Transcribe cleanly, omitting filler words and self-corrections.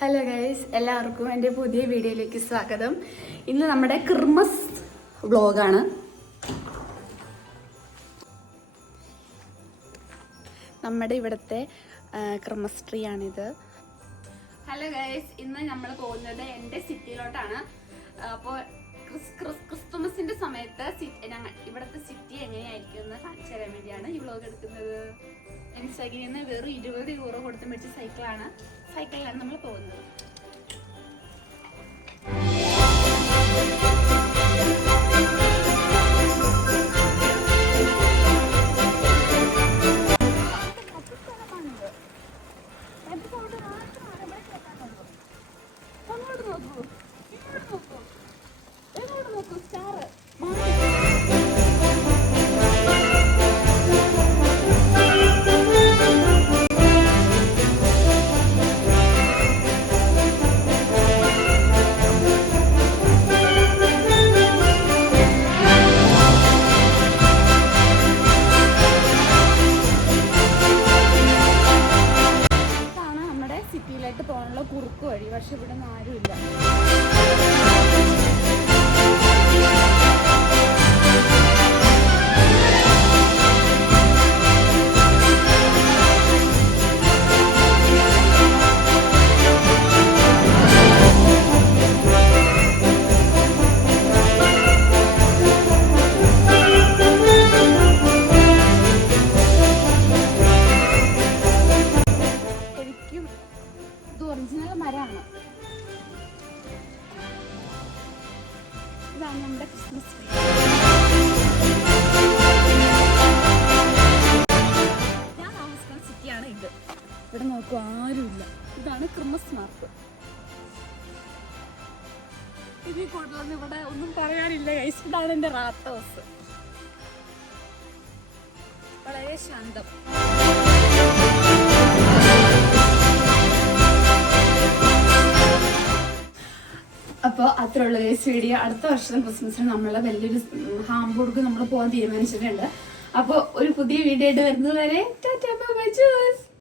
Hello guys, എല്ലാവർക്കും എൻ്റെ പുതിയ വീഡിയോയിലേക്ക് സ്വാഗതം. ഇന്ന് നമ്മുടെ ക്രിസ്മസ് വ്ളോഗാണ്. നമ്മുടെ ഇവിടുത്തെ ക്രിസ്മസ് ട്രീ ആണിത്. ഹലോ ഗൈസ്, ഇന്ന് നമ്മൾ പോകുന്നത് എൻ്റെ സിറ്റിയിലോട്ടാണ്. അപ്പോൾ ക്രിസ്തുമസിൻ്റെ സമയത്ത് ഇവിടുത്തെ സിറ്റി എങ്ങനെയായിരിക്കും എന്ന് കാണിച്ചു തരാൻ വേണ്ടിയാണ് ഈ വ്ളോഗ് എടുക്കുന്നത്. എനിക്ക് സൈക്കിളിൽ നിന്ന് വെറും 20 യൂറോ കൊടുത്ത് മേടിച്ച സൈക്കിളിലാണ് നമ്മൾ പോകുന്നത്. സിറ്റിയിലായിട്ട് പോകാനുള്ള കുറുക്ക് വഴി. പക്ഷെ ഇവിടെ നിന്ന് ആരുമില്ല. ഒറിജിനൽ മരമാണ്. ഇതാണ് നമ്മുടെ ക്രിസ്മസ് ട്രീ. ഞാൻ താമസിക്കുന്ന സിറ്റിയാണ് ഇത്. ഇവിടെ നോക്കും, ആരുമില്ല. ഇതാണ് ക്രിസ്മസ് മാർക്ക്. ഇതിൽ കൂടുതലൊന്നും ഇവിടെ ഒന്നും പറയാനില്ല ഗൈസ്. ഇതാണ് എൻ്റെ റാത്ത് ഹൗസ്. വളരെ ശാന്തം. അപ്പോൾ അത്രയുള്ള വീഡിയോ. അടുത്ത വർഷം ക്രിസ്മസിന് നമ്മൾ വലിയൊരു ഹാംബൂർഗ് നമ്മൾ പോകാൻ തീരുമാനിച്ചിട്ടുണ്ട്. അപ്പോൾ ഒരു പുതിയ വീഡിയോ ആയിട്ട് വരുന്നത് വരെ ടാറ്റാ ബൈ ബൈ.